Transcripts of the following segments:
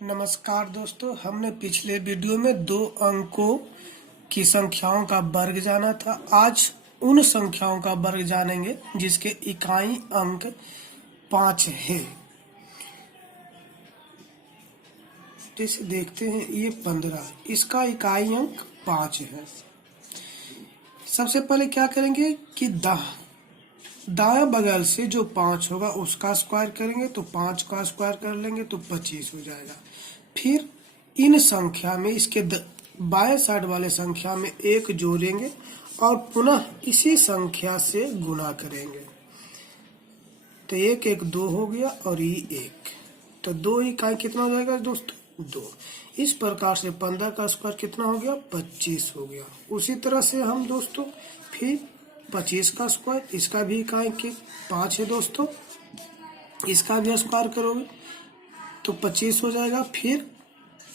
नमस्कार दोस्तों, हमने पिछले वीडियो में दो अंकों की संख्याओं का वर्ग जाना था। आज उन संख्याओं का वर्ग जानेंगे जिसके इकाई अंक 5 है। जैसे देखते हैं, ये 15, इसका इकाई अंक 5 है। सबसे पहले क्या करेंगे कि दाएं बगल से जो 5 होगा उसका स्क्वायर करेंगे, तो 5 का स्क्वायर कर लेंगे तो 25 हो जाएगा। फिर इन संख्या में इसके बाएं साइड वाले संख्या में 1 जोड़ेंगे और पुनः इसी संख्या से गुणा करेंगे, तो 1 1 2 हो गया और ये 1, तो 2 इकाई कितना हो जाएगा दोस्तों? 2। इस प्रकार से 15 का स्क्वायर कितना हो गया? 25 हो गया। उसी तरह से हम दोस्तों फिर 25 का स्क्वायर, इसका भी इकाई के 5 है दोस्तों, इसका भी स्क्वायर करोगे तो 25 हो जाएगा। फिर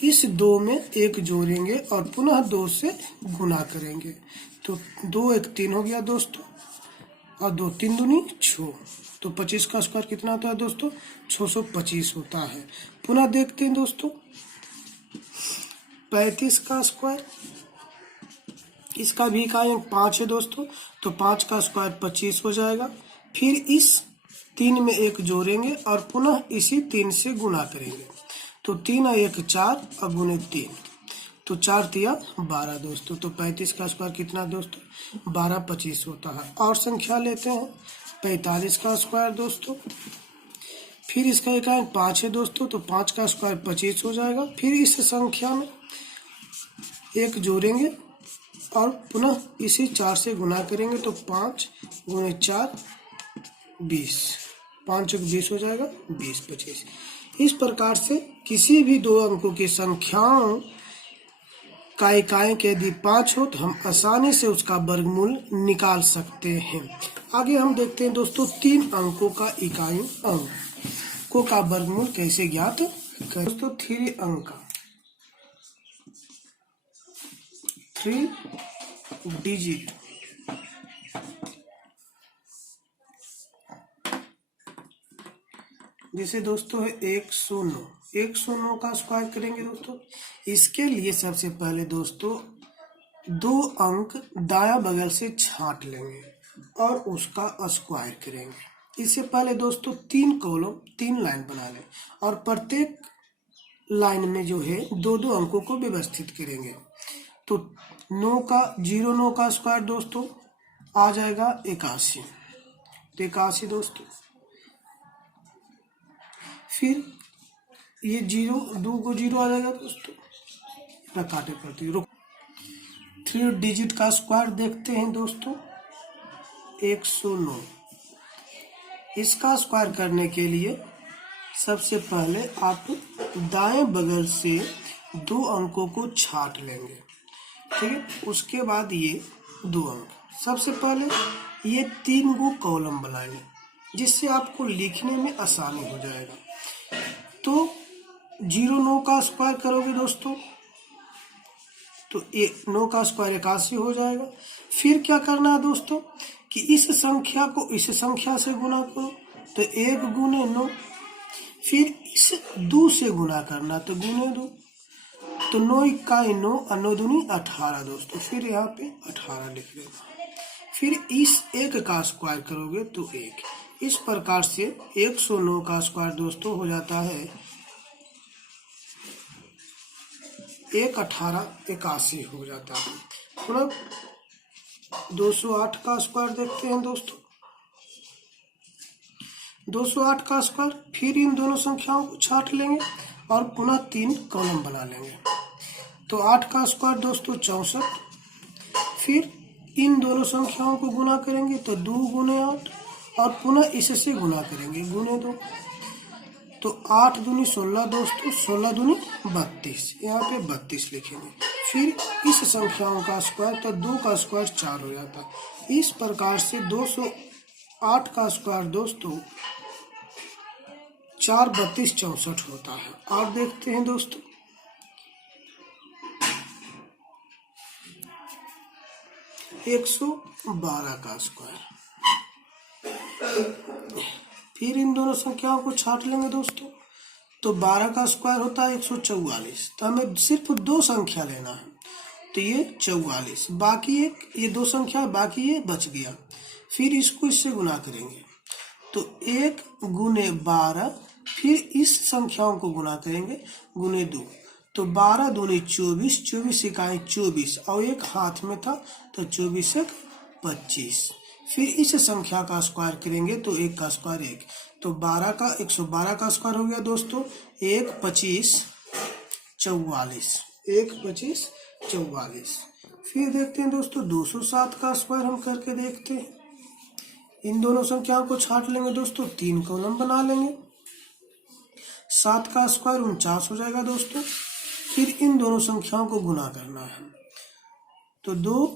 इस 2 में 1 जोड़ेंगे और पुनः 2 से गुणा करेंगे, तो 2 1 3 हो गया दोस्तों, और 2 3 दूनी 6, तो 25 का स्क्वायर कितना होता है दोस्तों? 625 होता है। पुनः देखते हैं दोस्तों, 35 का स्क्वायर, इसका भी इकाई 5 है दोस्तों, तो 5 का स्क्वायर 25 हो जाएगा। फिर इस 3 में 1 जोड़ेंगे और पुनः इसी 3 से गुणा करेंगे, तो 3 और 1 4 और गुणे 3, तो 4 तिया 12 दोस्तों। तो 35 का स्क्वायर कितना दोस्तों? 12 25 होता है। और संख्या लेते हैं 45 का स्क्वायर दोस्तों, फिर इसका इकाई 5 है दोस्तों, तो 5 का स्क्वायर 25 हो जाएगा। फिर इस संख्या में 1 जोड़ेंगे और पुनः इसी 4 से गुणा करेंगे, तो 5 गुणे 4 20, 5 20 हो जाएगा, 20 25। इस प्रकार से किसी भी दो अंकों की संख्याओं का इकाई यदि 5 हो तो हम आसानी से उसका वर्गमूल निकाल सकते हैं। आगे हम देखते हैं दोस्तों 3 अंकों का इकाई अंकों का वर्गमूल कैसे ज्ञात करें। दोस्तों 3 अंक का 3 डिजिट जैसे दोस्तों है 109 का स्क्वायर करेंगे दोस्तों। इसके लिए सबसे पहले दोस्तों 2 अंक दायां बगल से छांट लेंगे और उसका स्क्वायर करेंगे। इससे पहले दोस्तों 3 कॉलम 3 लाइन बना लें और प्रत्येक लाइन में जो है 2 अंकों को व्यवस्थित करेंगे। तो 09 का स्क्वायर दोस्तों आ जाएगा 81, तो 81 दोस्तों। फिर ये 2 को 0 आ जाएगा दोस्तों, काटे पड़ती। 3 डिजिट का स्क्वायर देखते हैं दोस्तों 109। इसका स्क्वायर करने के लिए सबसे पहले आप दाएं बगल से 2 अंकों को छांट लेंगे, ठीक है। उसके बाद ये 2 अंक, सबसे पहले ये 3 को कॉलम बनाएंगे जिससे आपको लिखने में आसानी हो जाएगा। तो 09 का स्क्वायर करोगे दोस्तों तो 9 का स्क्वायर 81 हो जाएगा। फिर क्या करना है दोस्तों कि इस संख्या को इस संख्या से गुणा करो, तो 1 गुणे 9, फिर इस 2 से गुणा करना, तो गुणे 2, तो 9 इकाई 9 और 9 दूनी 18 दोस्तों। फिर यहाँ पे 18 लिख देना। फिर इस 1 का स्क्वायर करोगे तो 1। इस प्रकार से 109 का स्क्वायर दोस्तों हो जाता है 1 18 81 हो जाता है। पुनः 208 का स्क्वायर देखते हैं दोस्तों। 208 का स्क्वायर, फिर इन दोनों संख्याओं को छांट लेंगे और पुनः 3 कॉलम बना लेंगे, तो 8 का स्क्वायर दोस्तों 64। फिर इन दोनों संख्याओं को गुणा करेंगे, तो 2 गुणे 8 और पुनः इससे गुणा करेंगे, गुणे 2, तो 8 दूनी 16 दोस्तों, 16 दूनी 32, यहाँ पे 32 लिखेंगे। फिर इस संख्याओं का स्क्वायर, तो 2 का स्क्वायर 4 हो जाता है। इस प्रकार से 208 का स्क्वायर दोस्तों 4 32 64 होता है। आप देखते हैं दोस्तों 112 का स्क्वायर, फिर इन दोनों संख्याओं को छांट लेंगे दोस्तों, तो 12 का स्क्वायर होता है 144। तो हमें सिर्फ दो संख्या लेना है, तो ये 44, बाकी एक ये दो संख्या, बाकी ये बच गया। फिर इसको इससे गुना करेंगे, तो 1 गुने 12, फिर इस संख्याओं को गुना करेंगे गुने 2, तो 12 दूनी 24, 24 इकाई 24, और एक हाथ में था तो 24 एक 25। फिर इस संख्या का स्क्वायर करेंगे तो 1 का स्क्वायर 1, तो 12 का 112 का स्क्वायर हो गया दोस्तों 1 25 44, 1 25 44। फिर देखते हैं दोस्तों 207 का स्क्वायर हम करके देखते हैं। इन दोनों संख्याओं को छाट लेंगे दोस्तों, 3 कॉलम बना लेंगे। 7 का स्क्वायर 49 हो जाएगा दोस्तों। फिर इन दोनों संख्याओं को गुना करना है, तो 2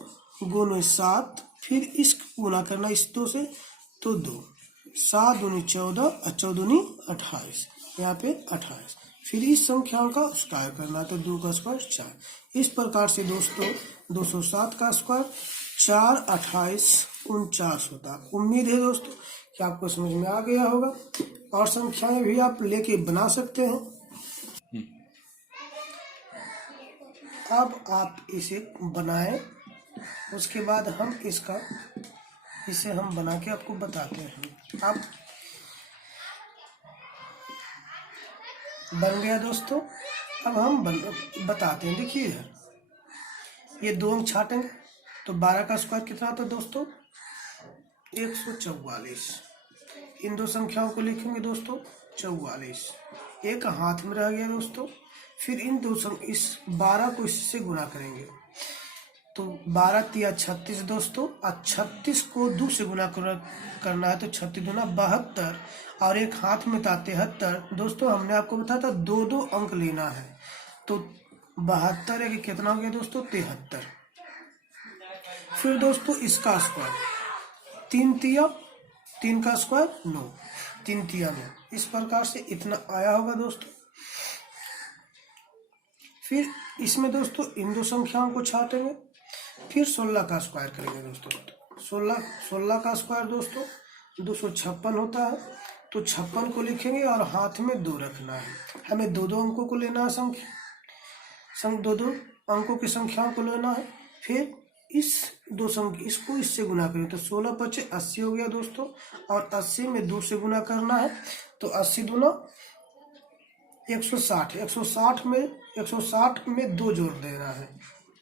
गुने 7, फिर इस गुना करना इस 2 से, तो 2, 7 दूनी 14 और 14 दूनी 28, यहाँ पे 28। फिर इस संख्याओं का स्क्वायर करना है, तो 2 का स्क्वायर 4। इस प्रकार से दोस्तों 207 का स्क्वायर 4 28 49 होता है। उम्मीद है दोस्तों कि आपको समझ में आ गया होगा, और संख्याएं भी आप लेके बना सकते हैं। अब आप इसे बनाएं, उसके बाद हम इसे हम बना के आपको बताते हैं। आप बन गया दोस्तों। अब हम बताते हैं। देखिए ये 2 अंक छाटेंगे, तो 12 का स्क्वायर कितना था दोस्तों 144। इन दो संख्याओं को लिखेंगे दोस्तों 44, एक हाथ में रह गया दोस्तों। फिर इन इस 12 को इससे गुना करेंगे, तो 12 तिया 36 दोस्तों, और 36 को 2 से गुना करना है, तो 36 दूना 72, और एक हाथ में था 73 दोस्तों। हमने आपको बताया था 2 अंक लेना है, तो 72 एक कितना हो गया दोस्तों 73। फिर दोस्तों इसका स्क्वायर 3 तिया 3 का स्क्वायर 9, 3 तिया 9। इस प्रकार से इतना आया होगा दोस्तों। फिर इसमें दोस्तों इन दो संख्याओं को छाटेंगे, फिर 16 का स्क्वायर करेंगे दोस्तों। 16 का स्क्वायर दोस्तों 256 होता है, तो 56 को लिखेंगे और हाथ में 2 रखना है। हमें 2 अंकों को लेना है, संख्या 2 अंकों की संख्याओं को लेना है। फिर इसको इससे गुना करें, तो 16 25 80 हो गया दोस्तों, और 80 में 2 से गुना करना है, तो 80 दूना 160, 160 में 2 जोड़ देना है,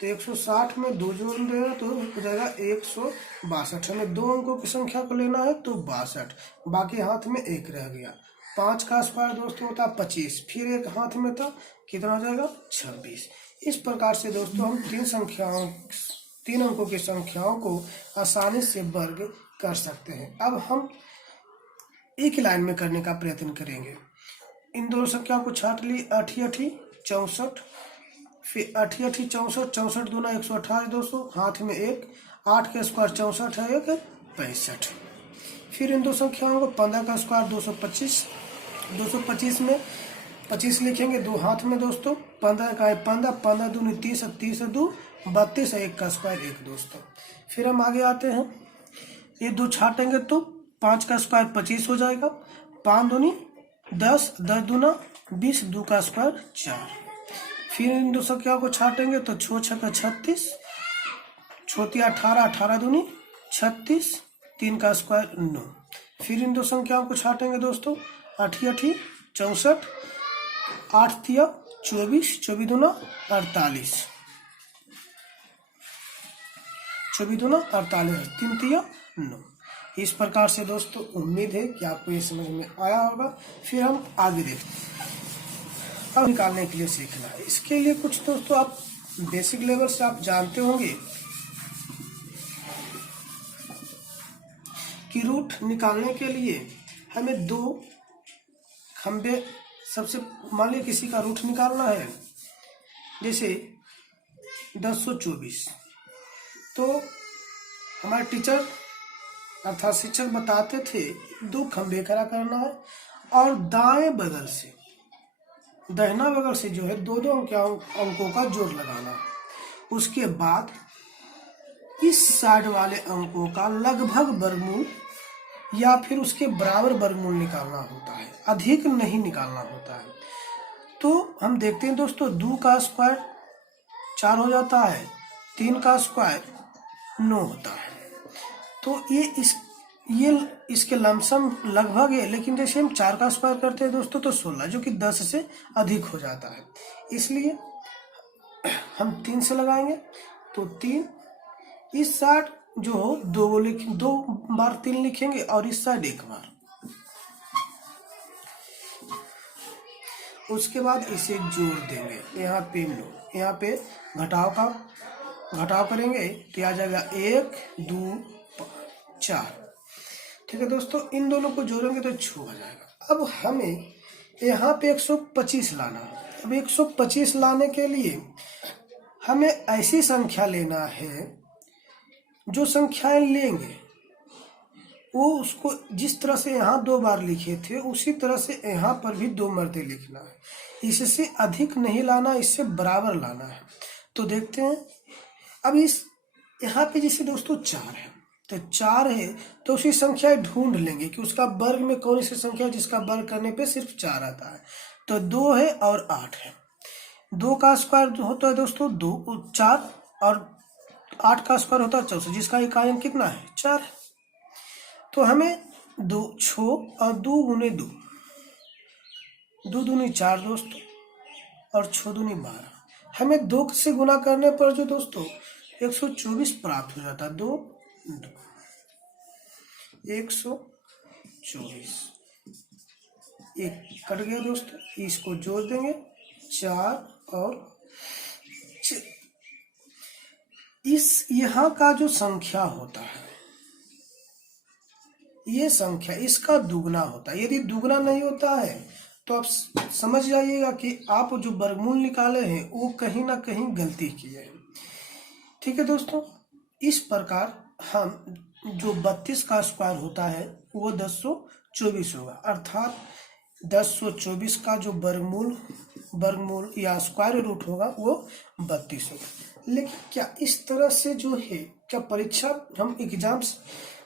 तो 160 में 2 जोड़ देना तो हो जाएगा 162। हमें 2 अंकों की संख्या को लेना है, तो 62, बाकी हाथ में 1 रह गया। 5 का स्क्वायर दोस्तों होता है 25, फिर एक हाथ में था कितना हो जाएगा 26। इस प्रकार से दोस्तों हम 3 अंकों की संख्याओं को आसानी से वर्ग कर सकते हैं। अब हम एक लाइन में करने का प्रयत्न करेंगे। इन दोनों संख्याओं को छाट ली, 8 8 64, फिर 8 8 64, 64 दूना 128 दोस्तों, हाथ में 1, 8 का स्क्वायर 64 है 1 65। फिर इन दो संख्याओं को 15 का स्क्वायर 225, 225 में 25 लिखेंगे 2 हाथ में दोस्तों, 15 का 15, 15 दूनी 30, 30 2 32, 1 का स्क्वायर 1 दोस्तों। फिर हम आगे आते हैं, ये 2 छाटेंगे तो 5 का स्क्वायर 25 हो जाएगा, 5 दूनी 10, 10 दूना 20, 2 का स्क्वायर 4। फिर इन दो संख्याओं को छाटेंगे तो 6 6 का 36, छोटी 18, 18 दूनी 36, 3 का स्क्वायर 9। फिर इन दो संख्याओं को छाटेंगे दोस्तों, 8 8 64, 8 तिया 24, 24 दूना 48, 24 दूना 48, 3 तिया 9। इस प्रकार से दोस्तों उम्मीद है कि आपको ये समझ में आया होगा। फिर हम आगे देखते हैं। अब निकालने के लिए सीखना है, इसके लिए कुछ दोस्तों आप बेसिक लेवल से आप जानते होंगे कि रूट निकालने के लिए हमें 2 खंबे, सबसे मान लीजिए किसी का रूट निकालना है, जैसे 1024, तो हमारे टीचर अर्थात शिक्षक बताते थे 2 खंबे खड़ा करना है, और दाएं बगल से दाहिना बगल से जो है 2 अंकों का जोड़ लगाना है। उसके बाद इस साइड वाले अंकों का लगभग वर्गमूल या फिर उसके बराबर वर्गमूल निकालना होता है, अधिक नहीं निकालना होता है। हम देखते हैं दोस्तों, 2 का स्क्वायर 4 हो जाता है, 3 का स्क्वायर 9 होता है। तो ये इसके लमसम लगभग है, लेकिन जैसे हम 4 का स्क्वायर करते हैं दोस्तों तो 16, जो कि 10 से अधिक हो जाता है। इसलिए हम 3 से लगाएंगे, तो 3 इस साइड जो हो 2 बार 3 लिखेंगे और इस साइड 1 बार। उसके बाद इसे जोड़ देंगे, यहाँ पे लो, यहाँ पे घटाव करेंगे तो आ जाएगा 1 2 4। ठीक है दोस्तों, इन दोनों को जोड़ेंगे तो 6 आ जाएगा। अब हमें यहाँ पे 125 लाना है। अब 125 लाने के लिए हमें ऐसी संख्या लेना है, जो संख्याएं लेंगे वो उसको जिस तरह से यहाँ 2 बार लिखे थे उसी तरह से यहाँ पर भी 2 मर्ते लिखना है। इससे अधिक नहीं लाना, इससे बराबर लाना है। तो देखते हैं, अब इस यहाँ पे जैसे दोस्तों 4 है, तो 4 है तो उसी संख्या ढूंढ लेंगे कि उसका वर्ग में कौन सी संख्या है जिसका वर्ग करने पे सिर्फ 4 आता है। तो 2 है और 8 है। 2 का स्क्वायर होता है दोस्तों 2 4, और 8 का स्क्वायर होता है 64, जिसका इकाई अंक कितना है 4 है। तो हमें 2 6 और 2 गुने 2, 2 दूनी 4 दोस्तों, और 6 दूनी 12। हमें 2 से गुना करने पर जो दोस्तों 124 प्राप्त हो जाता है। 2 124, एक कट गया दोस्तों, इसको जोड़ देंगे 4 और 6। इस यहाँ का जो संख्या होता है, ये संख्या इसका दुगना होता है। यदि दुगना नहीं होता है तो आप समझ जाइएगा कि आप जो वर्गमूल निकाले हैं वो कहीं ना कहीं गलती किए हैं। ठीक है दोस्तों, इस प्रकार हम जो 32 का स्क्वायर होता है वो 1024 होगा, अर्थात 1024 का जो वर्गमूल या स्क्वायर रूट होगा वो 32 होगा। लेकिन क्या इस तरह से जो है, क्या परीक्षा हम एग्जाम्स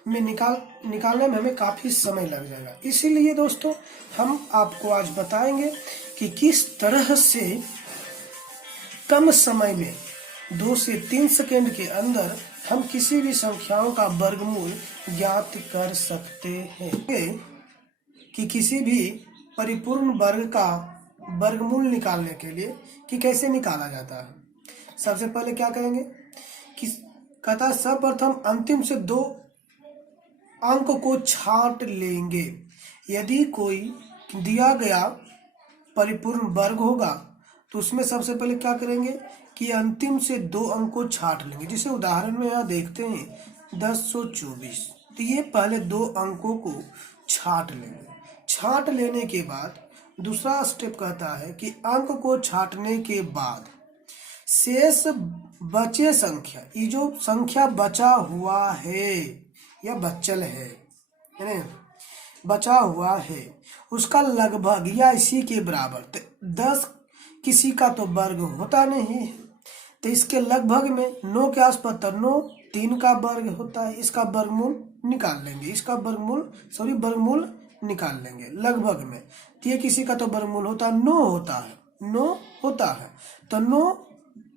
में निकालने में हमें काफ़ी समय लग जाएगा। इसीलिए दोस्तों हम आपको आज बताएंगे कि किस तरह से कम समय में 2 से 3 सेकेंड के अंदर हम किसी भी संख्याओं का वर्गमूल ज्ञात कर सकते हैं। कि किसी भी परिपूर्ण वर्ग का वर्गमूल निकालने के लिए कि कैसे निकाला जाता है। सबसे पहले क्या करेंगे कि कहता सर्वप्रथम अंतिम से 2 अंक को छांट लेंगे। यदि कोई दिया गया परिपूर्ण वर्ग होगा तो उसमें सबसे पहले क्या करेंगे कि अंतिम से 2 अंक को छांट लेंगे। जैसे उदाहरण में यहाँ देखते हैं 1024, तो ये पहले 2 अंकों को छांट लेंगे। छांट लेने के बाद दूसरा स्टेप कहता है कि अंक को छांटने के बाद शेष बचे संख्या, ये जो संख्या बचा हुआ है या बच्चल है ना, बचा हुआ है उसका लगभग या इसी के बराबर। तो 10 किसी का तो वर्ग होता नहीं है, तो इसके लगभग में 9 के आसपास, तो 9 3 का वर्ग होता है, इसका वर्गमूल निकाल लेंगे, इसका वर्गमूल निकाल लेंगे लगभग में। तो ये किसी का तो वर्गमूल होता है 9 होता है, 9 होता है, तो 9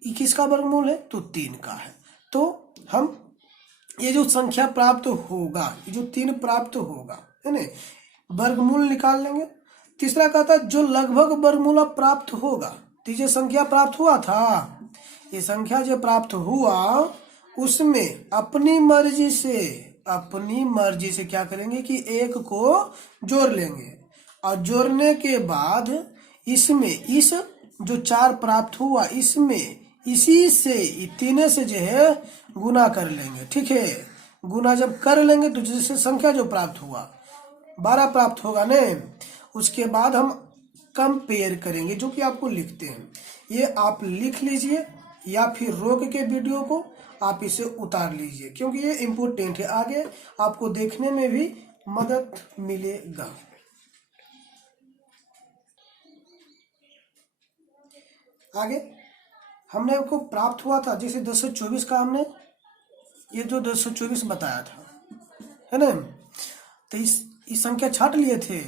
किसका वर्गमूल है तो 3 का है। तो हम ये जो संख्या प्राप्त होगा, ये जो 3 प्राप्त होगा है ना, वर्गमूल निकाल लेंगे। तीसरा कहता है जो लगभग वर्गमूल प्राप्त होगा, तो ये संख्या प्राप्त हुआ था, ये संख्या जो प्राप्त हुआ उसमें अपनी मर्जी से क्या करेंगे कि 1 को जोड़ लेंगे, और जोड़ने के बाद इसमें इस जो 4 प्राप्त हुआ इसमें इसी से 3 से जो है गुना कर लेंगे। ठीक है, गुना जब कर लेंगे तो जैसे संख्या जो प्राप्त हुआ 12 प्राप्त होगा ने, उसके बाद हम कंपेयर करेंगे, जो कि आपको लिखते हैं। ये आप लिख लीजिए या फिर रोक के वीडियो को आप इसे उतार लीजिए, क्योंकि ये इम्पोर्टेंट है, आगे आपको देखने में भी मदद मिलेगा। आगे हमने आपको प्राप्त हुआ था, जैसे 1024 का हमने ये जो 1024 बताया था है ना, तो इस संख्या छांट लिए थे।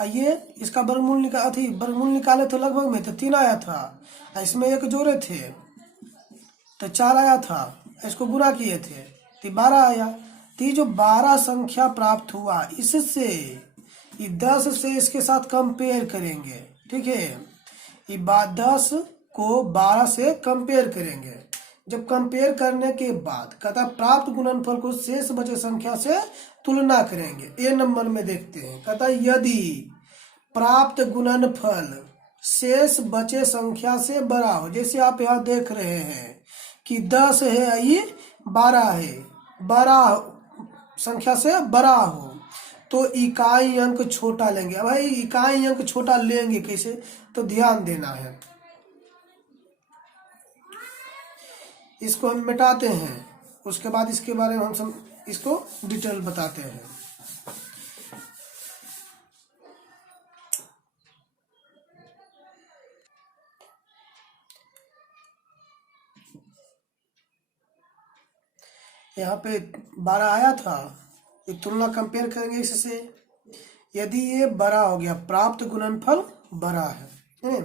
ये इसका वर्गमूल निकाले तो लगभग में तो 3 आया था, इसमें एक जोड़े थे तो 4 आया था, इसको गुणा किए थे तो 12 आया। तो ये जो 12 संख्या प्राप्त हुआ, इससे ये 10 से इसके साथ कंपेयर करेंगे, ठीक है। ये 10 को 12 से कंपेयर करेंगे। जब कंपेयर करने के बाद कहता प्राप्त गुणनफल को शेष बचे संख्या से तुलना करेंगे। ए नंबर में देखते हैं, कहता यदि प्राप्त गुणनफल शेष बचे संख्या से बड़ा हो, जैसे आप यहाँ देख रहे हैं कि 10 है, ये 12 है, बड़ा संख्या से बड़ा हो तो इकाई अंक छोटा लेंगे। अब भाई इकाई अंक छोटा लेंगे कैसे, तो ध्यान देना है। इसको हम मिटाते हैं, उसके बाद इसके बारे में हम इसको डिटेल बताते हैं। यहाँ पे 12 आया था, ये तुलना कंपेयर करेंगे इससे। यदि ये बड़ा हो गया, प्राप्त गुणनफल बड़ा है,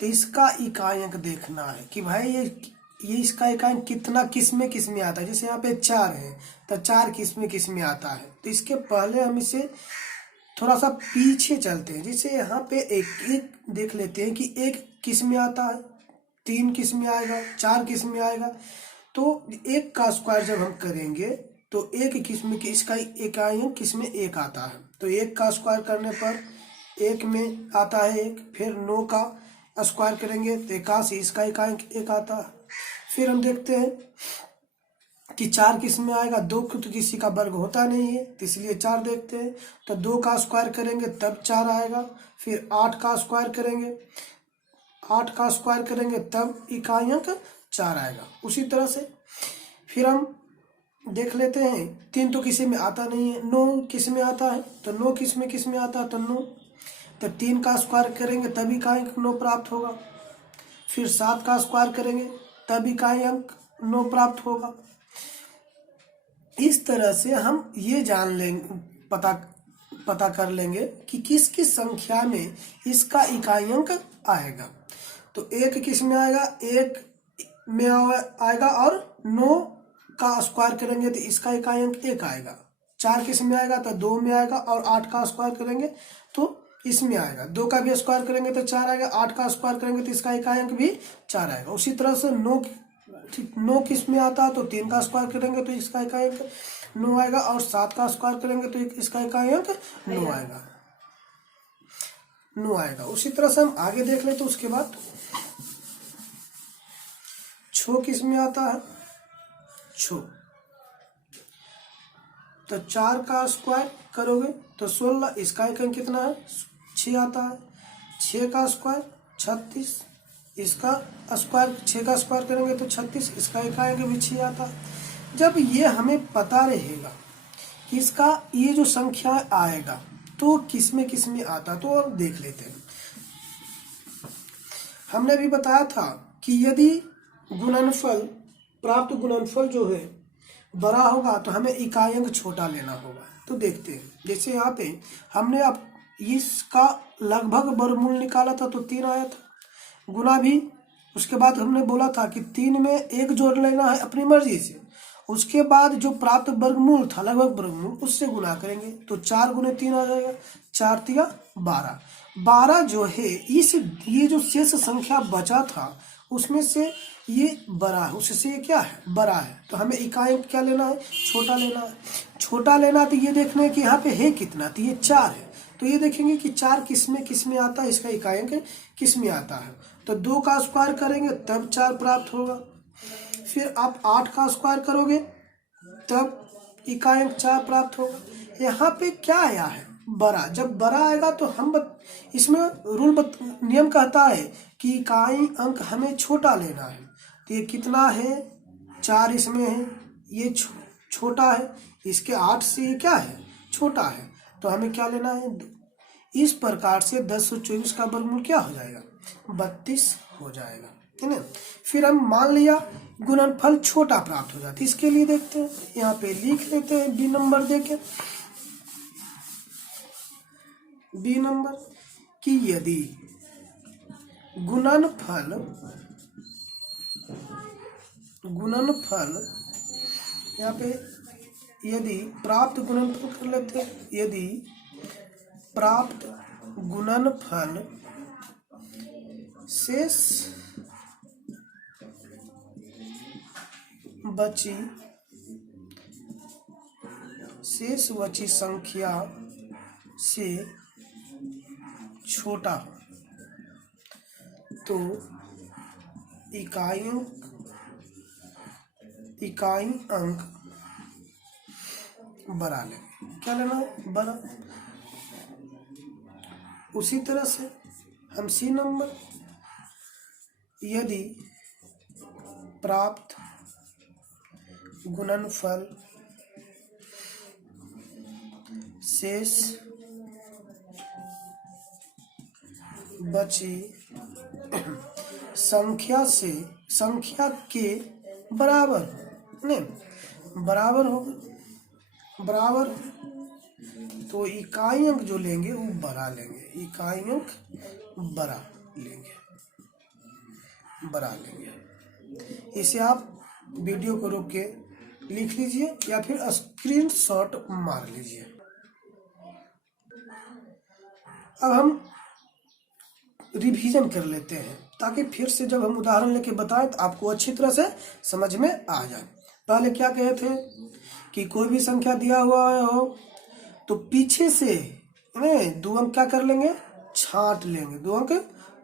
तो इसका इकाई अंक देखना है कि भाई ये इसका इकाई अंक कितना किस में आता है। जैसे यहाँ पे 4 है तो 4 किस में आता है। तो इसके पहले हम इसे थोड़ा सा पीछे चलते हैं। जैसे यहाँ पे एक देख लेते हैं कि 1 किस में आता है, 3 किस में आएगा, 4 किस में आएगा। तो 1 का स्क्वायर जब हम करेंगे तो 1 किस्म की इसका इकाई अंक किस में 1 आता है। तो 1 का स्क्वायर करने पर 1 में आता है 1, फिर 9 का स्क्वायर करेंगे तो 81, इसका इकाई अंक 1 आता है। फिर हम देखते हैं कि 4 किस में आएगा, 2 तो किसी का वर्ग होता नहीं है तो इसलिए 4 देखते हैं। तो 2 का स्क्वायर करेंगे तब 4 आएगा। फिर 8 का स्क्वायर करेंगे, 8 का स्क्वायर करेंगे तब इकाई अंक 4 आएगा। उसी तरह से फिर हम देख लेते हैं 3 तो किसी में आता नहीं है, 9 किस में आता है, तो 9 किस में आता है, तो 9। तो 3 का स्क्वायर करेंगे तब इकाई अंक 9 प्राप्त होगा। फिर 7 का स्क्वायर करेंगे तब इकाई अंक 9 प्राप्त होगा। इस तरह से हम ये जान लेंगे, पता कर लेंगे कि किस किस संख्या में इसका इकाई अंक आएगा। तो 1 किस में आएगा, 1 में आएगा, और 9 का स्क्वायर करेंगे तो इसका इकाई अंक 1 आएगा। 4 किस में आएगा, तो 2 में आएगा, और 8 का स्क्वायर करेंगे तो इसमें आएगा। 2 का भी स्क्वायर करेंगे तो 4 आएगा, 8 का स्क्वायर करेंगे तो इसका इकाई अंक भी 4 आएगा। उसी तरह से 9 किस में आता है, तो 3 का स्क्वायर करेंगे तो इसका इकाई अंक 9 आएगा, और 7 का स्क्वायर करेंगे तो इसका इकाई अंक 9 आएगा। उसी तरह से हम आगे देख ले तो उसके बाद 6 किस में आता है, 6, तो 4 का स्क्वायर करोगे तो 16, इसका एक अंक कितना है, 6 आता है। 6 का स्क्वायर 36, इसका स्क्वायर 6 का स्क्वायर करेंगे तो 36, इसका एक अंक भी 6 आता है। जब ये हमें पता रहेगा कि इसका ये जो संख्या आएगा तो किस में आता, तो अब देख लेते हैं। हमने भी बताया था कि यदि गुणनफल, प्राप्त गुणनफल जो है बड़ा होगा तो हमें इकाई अंक छोटा लेना होगा। तो देखते हैं, जैसे यहाँ पे हमने अब इसका लगभग वर्गमूल निकाला था तो 3 आया था, गुना भी। उसके बाद हमने बोला था कि 3 में 1 जोड़ लेना है अपनी मर्जी से। उसके बाद जो प्राप्त वर्गमूल था, लगभग वर्गमूल, उससे गुना करेंगे तो 4 गुने 3 आ जाएगा, 4 तिया 12। 12 जो है ये जो शेष संख्या बचा था उसमें से ये बड़ा है, उससे ये क्या है, बड़ा है। तो हमें इकाई क्या लेना है, छोटा लेना है। छोटा लेना तो ये देखना है कि यहाँ पे है कितना, तो ये 4 है। तो ये देखेंगे कि 4 किस में आता है, इसका इकाई अंक किस में आता है। तो 2 का स्क्वायर करेंगे तब 4 प्राप्त होगा। फिर आप 8 का स्क्वायर करोगे तब इकाई अंक 4 प्राप्त होगा। यहाँ पे क्या आया है, बड़ा। जब बड़ा आएगा तो हम इसमें नियम कहता है कि इकाई अंक हमें छोटा लेना है। तो ये कितना है, 4 इसमें है, ये छोटा है, इसके 8 से ये क्या है, छोटा है। तो हमें क्या लेना है, इस प्रकार से 1024 का वर्गमूल क्या हो जाएगा, 32 हो जाएगा, है ना। फिर हम मान लिया गुणनफल छोटा प्राप्त हो जाता है। इसके लिए देखते हैं, यहाँ पे लिख लेते हैं बी नंबर देके। बी नंबर कि यदि गुणनफल यहाँ पे यदि प्राप्त गुणनफल कर लेते हैं, यदि प्राप्त गुणनफल शेष बची संख्या से छोटा तो इकाई अंक बड़ा लेंगे। क्या लेना है? बड़ा। उसी तरह से हम सी नंबर यदि प्राप्त गुणनफल शेष बची संख्या के बराबर नहीं बराबर होगा, बराबर तो इकाई अंक जो लेंगे वो बड़ा लेंगे, इकाई अंक बड़ा लेंगे। इसे आप वीडियो को रोक के लिख लीजिए या फिर स्क्रीनशॉट मार लीजिए। अब हम रिवीजन कर लेते हैं ताकि फिर से जब हम उदाहरण लेके बताएं तो आपको अच्छी तरह से समझ में आ जाए। पहले क्या कहे थे कि कोई भी संख्या दिया हुआ हो तो पीछे से दो अंक क्या कर लेंगे? छांट लेंगे, दो अंक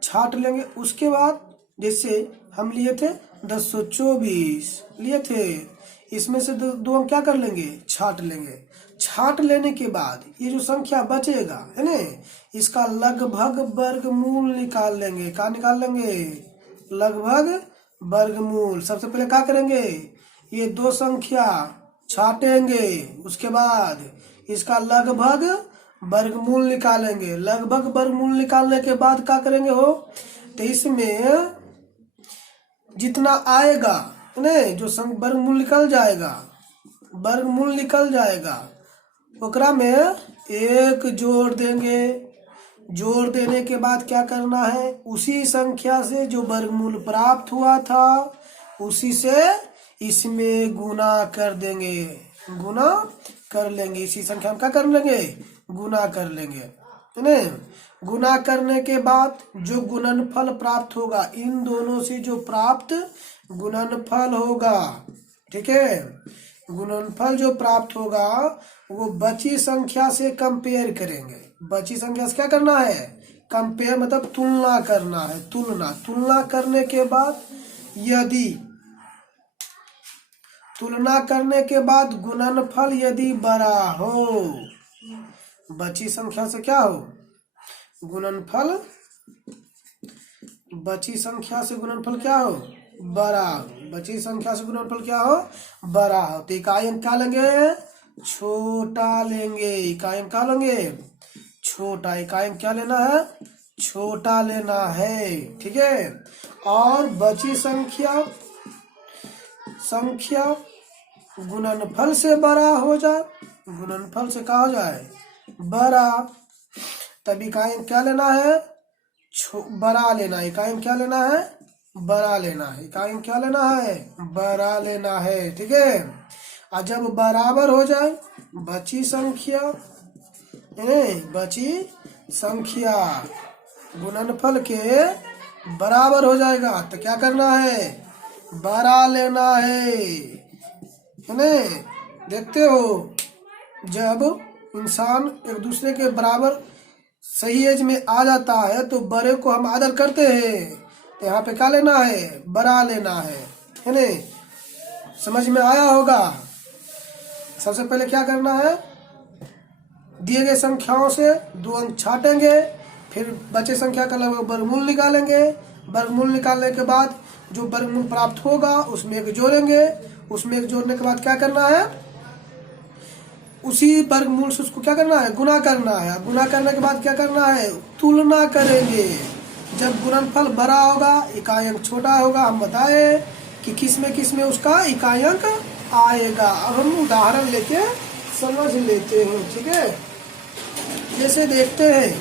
छांट लेंगे। उसके बाद जैसे हम लिए थे 1024 लिए थे, इसमें से दो अंक क्या कर लेंगे? छांट लेंगे। छांट लेने के बाद ये जो संख्या बचेगा है ना, इसका लगभग वर्गमूल निकाल लेंगे। क्या निकाल लेंगे? लगभग वर्गमूल। सबसे पहले क्या करेंगे? ये दो संख्या छाटेंगे, उसके बाद इसका लगभग वर्गमूल निकालेंगे। लगभग वर्गमूल निकालने के बाद क्या करेंगे हो? तो इसमें जितना आएगा नहीं जो वर्गमूल निकल जाएगा ओकरा में एक जोड़ देंगे। जोड़ देने के बाद क्या करना है? उसी संख्या से जो वर्गमूल प्राप्त हुआ था उसी से इसमें गुना कर देंगे, गुना कर लेंगे। इसी संख्या में क्या कर लेंगे? गुना कर लेंगे, है ना। गुना करने के बाद जो गुणनफल प्राप्त होगा, इन दोनों से जो प्राप्त गुणनफल होगा, ठीक है, गुणनफल जो प्राप्त होगा वो बची संख्या से कंपेयर करेंगे। बची संख्या से क्या करना है? कंपेयर मतलब तुलना करना है। तुलना करने के बाद यदि तुलना करने के बाद गुणनफल यदि बड़ा हो, बची संख्या से क्या हो? गुणनफल बची संख्या से गुणनफल क्या हो? बड़ा हो। बची संख्या से गुणनफल क्या हो? बड़ा हो। तो इकाई अंक क्या लेंगे? छोटा लेंगे। इकाई अंक क्या लेंगे? छोटा। इकाई अंक क्या लेना है? छोटा लेना है, ठीक है। और बची संख्या गुणनफल से बड़ा हो जाए, गुणनफल से क्या हो जाए? बड़ा, तब इकाई अंक क्या लेना है? बड़ा लेना। इकाई अंक क्या लेना है? बड़ा लेना है। इकाई अंक क्या लेना है? बड़ा लेना है, ठीक है। और जब बराबर हो जाए बची संख्या गुणनफल के बराबर हो जाएगा तो क्या करना है? बड़ा लेना है ना। देखते हो जब इंसान एक दूसरे के बराबर सही एज में आ जाता है तो बड़े को हम आदर करते हैं। तो यहाँ पे क्या लेना है? बड़ा लेना है ना। समझ में आया होगा। सबसे पहले क्या करना है? दिए गए संख्याओं से दो अंक छाटेंगे, फिर बचे संख्या का लगभग वर्गमूल निकालेंगे। वर्गमूल निकालने के बाद जो वर्गमूल प्राप्त होगा उसमें एक जोड़ेंगे। उसमें एक जोड़ने के बाद क्या करना है? उसी वर्गमूल से उसको क्या करना है? गुना करना है। गुना करने के बाद क्या करना है? तुलना करेंगे। जब गुणनफल बड़ा होगा इकाई अंक छोटा होगा। हम बताए कि किस में उसका इकाई अंक आएगा। अब हम उदाहरण लेके समझ लेते हैं, ठीक है। जैसे देखते हैं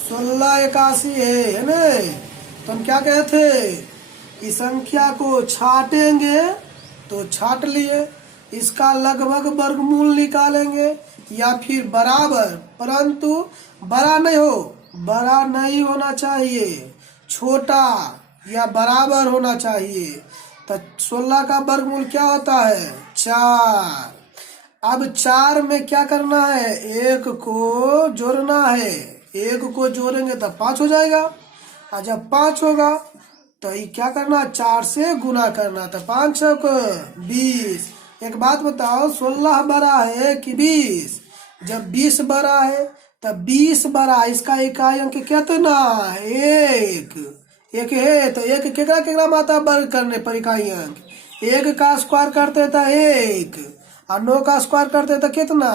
1681 है ना, तो हम क्या कहते इस संख्या को छाटेंगे तो छाट लिए, इसका लगभग वर्गमूल निकालेंगे या फिर बराबर, परंतु बड़ा नहीं होना चाहिए, छोटा या बराबर होना चाहिए। तो 16 का वर्गमूल क्या होता है 4। अब 4 में क्या करना है, एक को जोड़ना है, एक को जोड़ेंगे तो 5 हो जाएगा, और जब 5 होगा तो ये क्या करना, 4 से गुना करना, तो 5 छक 20। एक बात बताओ, 16 बड़ा है कि 20? जब 20 बड़ा है तब 20 बड़ा, इसका इकाई अंक कितना है, एक है, तो एक केकरा केकरा माता वर्ग करने पर इकाई अंक, एक का स्क्वायर करते तो 1, और 9 का स्क्वायर करते तो कितना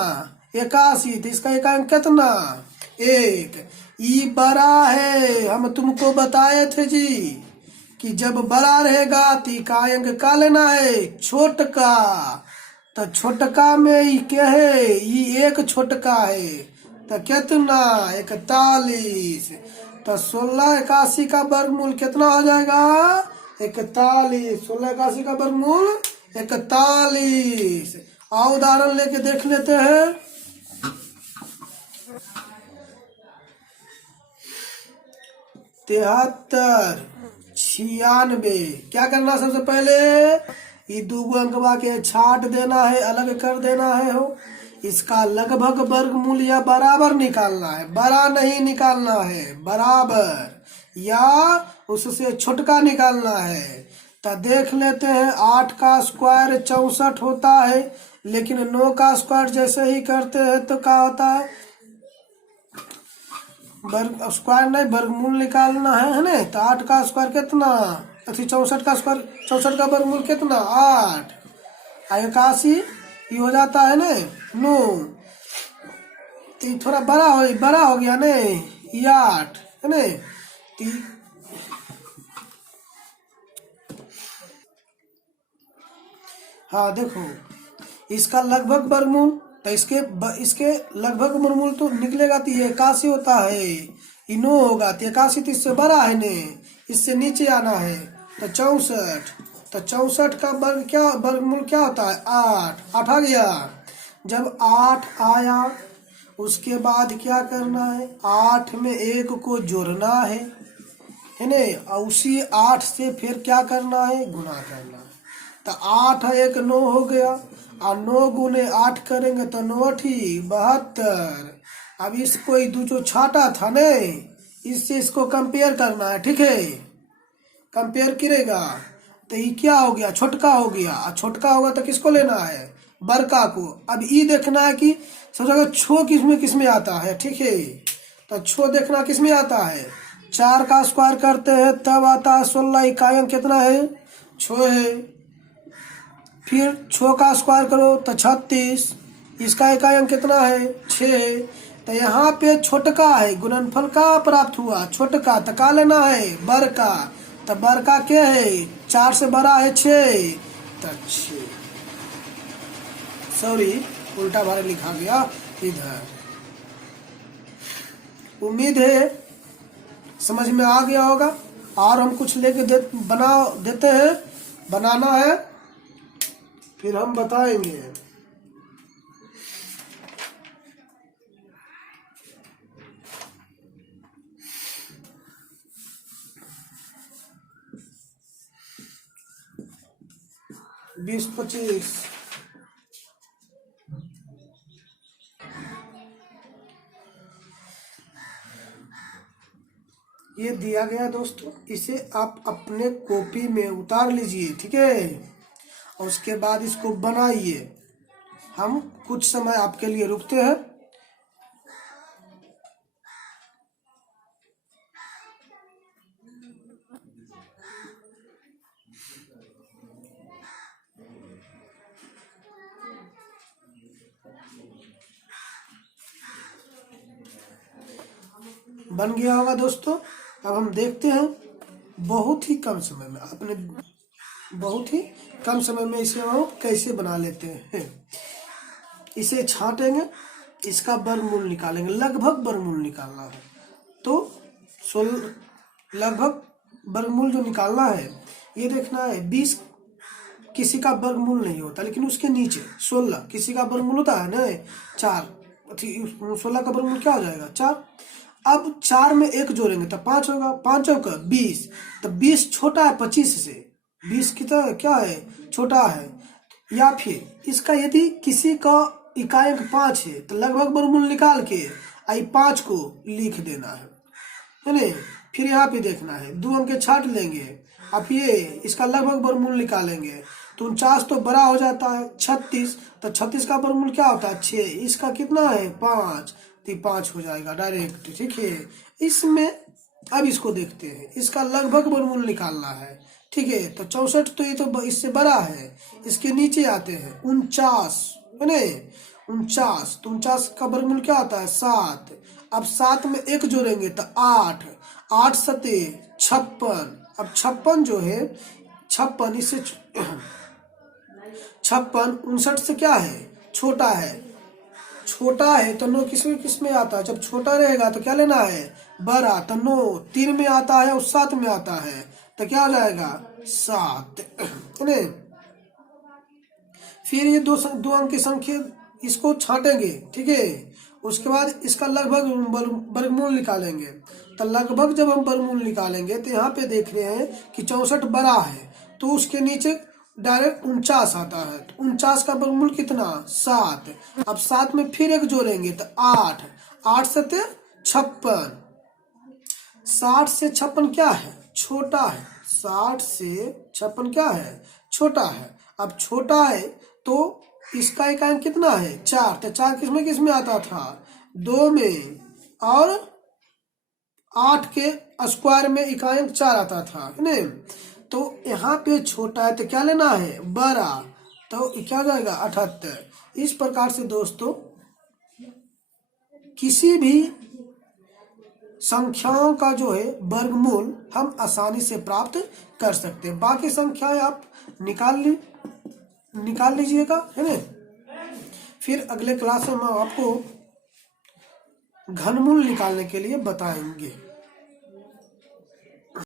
81, तो इसका इकाई अंक कितना 1। ये बड़ा है, हम तुमको बताए थे जी कि जब बड़ा रहेगा तो इकाई अंक का लेना है छोटका, तो छोटका में ये क्या है, ये एक छोटका है, तो कितना 41। तो 1681 का वर्गमूल कितना हो जाएगा 41। 1681 का वर्गमूल 41। आओ उदाहरण लेके देख लेते हैं। 73, 96। क्या करना, सबसे पहले ये दो अंकवा के छाट देना है, अलग कर देना है हो, इसका लगभग वर्गमूल या बराबर निकालना है, बड़ा नहीं निकालना है, बराबर या उससे छोटका निकालना है। तो देख लेते हैं, 8 का स्क्वायर 64 होता है, लेकिन 9 का स्क्वायर जैसे ही करते हैं तो क्या होता है, स्क्वायर नहीं वर्गमूल निकालना है ना। तो 8 का स्क्वायर कितना, 64 का स्क्वायर, 64 का वर्गमूल कितना 8, 81 ये हो जाता है ना 9, तो थोड़ा बड़ा हो गया ना, ये 8 है ना। हाँ देखो, इसका लगभग वर्गमूल, तो इसके लगभग वर्गमूल तो निकलेगा तो ये 81 होता है, ये 9 होगा, तो 81 तो इससे बड़ा है ने, इससे नीचे आना है, तो 64। तो 64 का वर्गमूल क्या होता है 8 आ गया। जब 8 आया उसके बाद क्या करना है, 8 में 1 को जोड़ना है ना, और उसी 8 से फिर क्या करना है, गुना करना है। तो 8 1 9 हो गया, और 9 गुने 8 करेंगे तो 9 72। अब इसको जो छाटा था ने, इससे इसको कंपेयर करना है, ठीक है, कंपेयर करेगा तो ये क्या हो गया, छोटका हो गया, और छोटका होगा तो किसको लेना है, बड़का को। अब ये देखना है कि सबसे अगर छो किसमें आता है, ठीक है, तो छो देखना किसमें आता है, 4 का स्क्वायर करते हैं तब आता है 16, इकाई अंक कितना है 6 है, फिर 6 का स्क्वायर करो तो 36, इसका इकाई अंक कितना है 6। तो यहाँ पे छोटका है, गुणनफल का प्राप्त हुआ छोटका, तो का लेना है बड़का, तो बड़का क्या है 4 से बड़ा है 6, तो 6, सॉरी उल्टा बार लिखा गया इधर। उम्मीद है समझ में आ गया होगा, और हम कुछ लेके बना देते हैं, बनाना है फिर हम बताएंगे। बीस 25 ये दिया गया दोस्तों, इसे आप अपने कॉपी में उतार लीजिए, ठीक है, और उसके बाद इसको बनाइए। हम कुछ समय आपके लिए रुकते हैं। बन गया होगा दोस्तों। अब हम देखते हैं, बहुत ही कम समय में इसे हम कैसे बना लेते हैं। इसे छाटेंगे, इसका वर्गमूल निकालेंगे, लगभग वर्गमूल निकालना है। तो 16 लगभग वर्गमूल जो निकालना है ये देखना है। 20 किसी का वर्गमूल नहीं होता, लेकिन उसके नीचे 16 किसी का वर्गमूल होता है ना, 4। 16 का वर्गमूल क्या हो जाएगा? 4। अब 4 में 1 जोड़ेंगे तो 5 होगा, 5 का 20, तो 20 छोटा है 25 से, 20 कितना क्या है? छोटा है। या फिर इसका यदि किसी का इकाई अंक 5 है तो लगभग वर्गमूल निकाल के आई 5 को लिख देना है ना। फिर यहाँ पे देखना है, 2 अंक छाट लेंगे, अब ये इसका लगभग वर्गमूल निकालेंगे तो 49 तो बड़ा हो जाता है 36, तो 36 का वर्गमूल क्या होता है? 6। इसका कितना है? 5, तो 5 हो जाएगा डायरेक्ट। ठीक है, इसमें अब इसको देखते हैं, इसका लगभग वर्गमूल निकालना है। ठीक है, तो 64 तो ये तो इससे बड़ा है। इसके नीचे आते हैं 49 है ना, 49, तो 49 का वर्गमूल क्या होता है? 7। अब 7 में 1 जोड़ेंगे तो 8, 8 सते 56। अब 56 जो है 56 इससे 56 59 से क्या है? छोटा है। छोटा है तो 9 किस में आता है? जब छोटा रहेगा तो क्या लेना है? बड़ा। तो 9 3 में आता है और 7 में आता है, तो क्या हो जाएगा? 7 है ना। फिर ये दो अंक की संख्या इसको छाटेंगे। ठीक है, उसके बाद इसका लगभग वर्गमूल निकालेंगे। तो लगभग जब हम वर्गमूल निकालेंगे तो यहाँ पे देख रहे हैं कि 64 बड़ा है, तो उसके नीचे डायरेक्ट 49 आता है। तो 49 का वर्गमूल कितना? 7। अब 7 में फिर 1 जोड़ेंगे तो 8, 8 सते 56। 60 से 56 क्या है? छोटा है। 60 से 56 क्या है? छोटा है। अब छोटा है तो इसका इकाई कितना है? 4। तो 4 किस में आता था? 2 में, और 8 के स्क्वायर में इकाई 4 आता था है ना। तो यहाँ पे छोटा है तो क्या लेना है? बड़ा। तो क्या हो जाएगा? 78। इस प्रकार से दोस्तों किसी भी संख्याओं का जो है वर्गमूल हम आसानी से प्राप्त कर सकते हैं। बाकी संख्याएं आप निकाल लीजिएगा है ना। फिर अगले क्लास में हम आपको घनमूल निकालने के लिए बताएंगे।